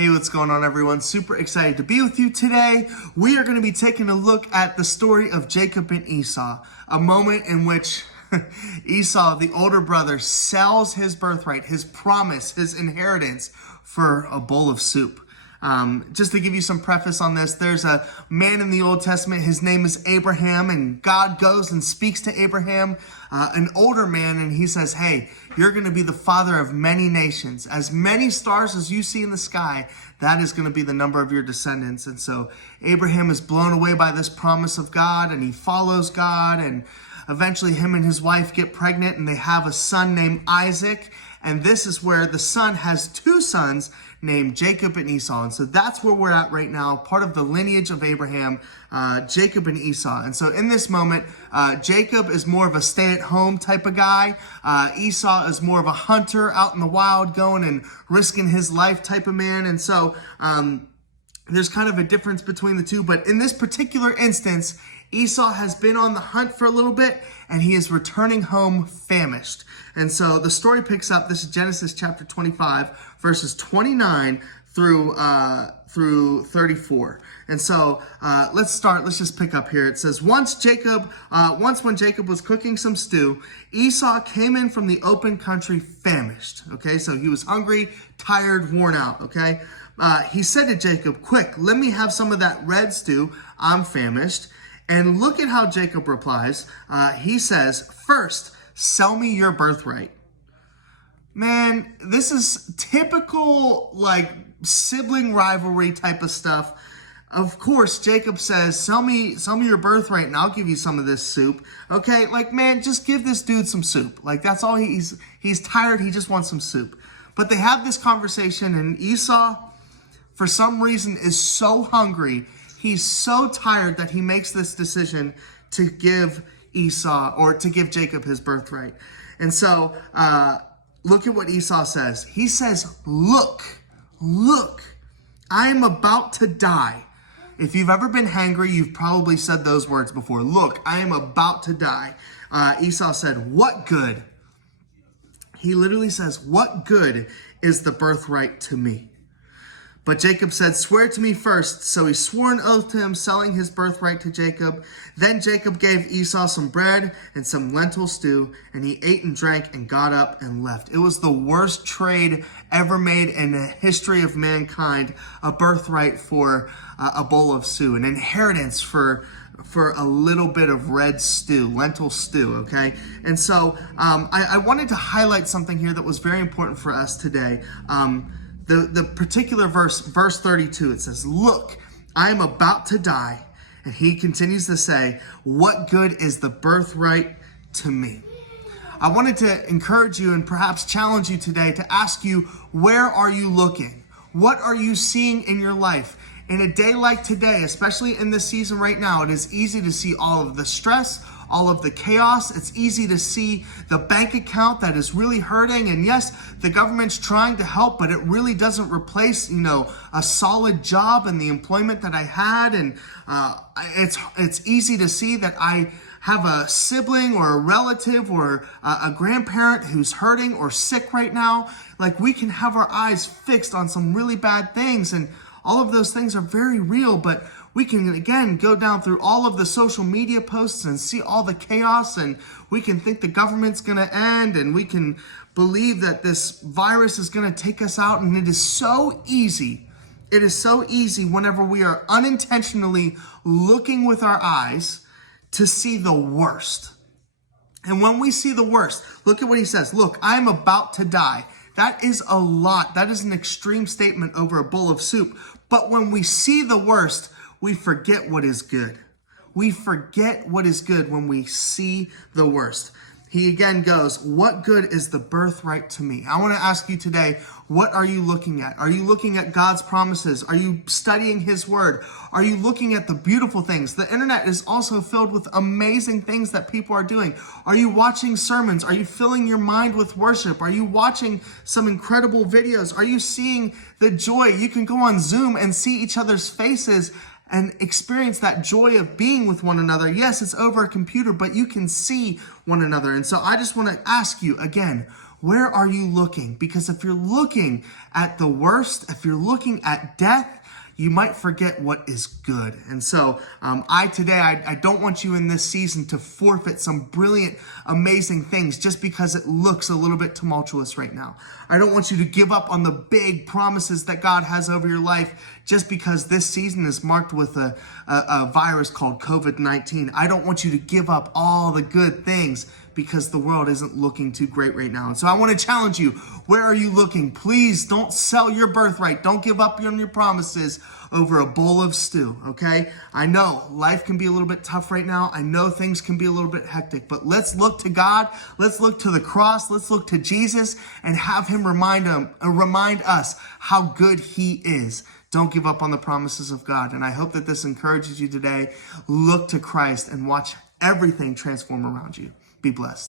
Hey, what's going on, everyone? Super excited to be with you today. We are going to be taking a look at the story of Jacob and Esau, a moment in which Esau, the older brother, sells his birthright, his promise, his inheritance for a bowl of soup. Just to give you some preface on this, there's a man in the Old Testament, his name is Abraham, and God goes and speaks to Abraham, an older man, and he says, hey, you're going to be the father of many nations. As many stars as you see in the sky, that is going to be the number of your descendants. And so Abraham is blown away by this promise of God, and he follows God, and eventually him and his wife get pregnant, and they have a son named Isaac. And this is where the son has two sons named Jacob and Esau. And so that's where we're at right now, part of the lineage of Abraham, Jacob and Esau. And so in this moment, Jacob is more of a stay-at-home type of guy. Esau is more of a hunter out in the wild, going and risking his life type of man. And so there's kind of a difference between the two. But in this particular instance, Esau has been on the hunt for a little bit, and he is returning home famished. And so the story picks up. This is Genesis chapter 25, verses 29 through 34. And so let's just pick up here. It says, once when Jacob was cooking some stew, Esau came in from the open country famished. Okay, so he was hungry, tired, worn out. Okay, he said to Jacob, quick, let me have some of that red stew. I'm famished. And look at how Jacob replies. He says, first, sell me your birthright. Man, this is typical like sibling rivalry type of stuff. Of course, Jacob says, sell me your birthright and I'll give you some of this soup. Okay, like, man, just give this dude some soup. Like, that's all he's tired. He just wants some soup. But they have this conversation, and Esau, for some reason, is so hungry. He's so tired that he makes this decision to give Jacob his birthright. And so look at what Esau says. He says, look, I am about to die. If you've ever been hangry, you've probably said those words before. Look, I am about to die. Esau said, what good? He literally says, what good is the birthright to me? But Jacob said, swear to me first. So he swore an oath to him, selling his birthright to Jacob. Then Jacob gave Esau some bread and some lentil stew, and he ate and drank and got up and left. It was the worst trade ever made in the history of mankind, a birthright for a bowl of stew, an inheritance for a little bit of red stew, lentil stew, okay? And so I wanted to highlight something here that was very important for us today. The particular verse 32, it says, look, I am about to die. And he continues to say, what good is the birthright to me? I wanted to encourage you and perhaps challenge you today to ask you, where are you looking? What are you seeing in your life? In a day like today, especially in this season right now, it is easy to see all of the stress, all of the chaos. It's easy to see the bank account that is really hurting. And yes, the government's trying to help, but it really doesn't replace, a solid job and the employment that I had. And it's easy to see that I have a sibling or a relative or a grandparent who's hurting or sick right now. Like, we can have our eyes fixed on some really bad things, and all of those things are very real, but we can, again, go down through all of the social media posts and see all the chaos, and we can think the government's going to end, and we can believe that this virus is going to take us out, and it is so easy. It is so easy whenever we are unintentionally looking with our eyes to see the worst. And when we see the worst, look at what he says. Look, I am about to die. That is a lot. That is an extreme statement over a bowl of soup. But when we see the worst, we forget what is good. We forget what is good when we see the worst. He again goes, what good is the birthright to me? I want to ask you today, what are you looking at? Are you looking at God's promises? Are you studying his word? Are you looking at the beautiful things? The internet is also filled with amazing things that people are doing. Are you watching sermons? Are you filling your mind with worship? Are you watching some incredible videos? Are you seeing the joy? You can go on Zoom and see each other's faces and experience that joy of being with one another. Yes, it's over a computer, but you can see one another. And so I just want to ask you again, Where are you looking? Because if you're looking at the worst, if you're looking at death, you might forget what is good. And so I don't want you in this season to forfeit some brilliant, amazing things just because it looks a little bit tumultuous right now. I don't want you to give up on the big promises that God has over your life just because this season is marked with a virus called COVID-19. I don't want you to give up all the good things because the world isn't looking too great right now. And so I want to challenge you. Where are you looking? Please don't sell your birthright. Don't give up on your promises over a bowl of stew, okay? I know life can be a little bit tough right now. I know things can be a little bit hectic, but let's look to God. Let's look to the cross. Let's look to Jesus and have him remind us how good he is. Don't give up on the promises of God. And I hope that this encourages you today. Look to Christ and watch everything transform around you. Be blessed.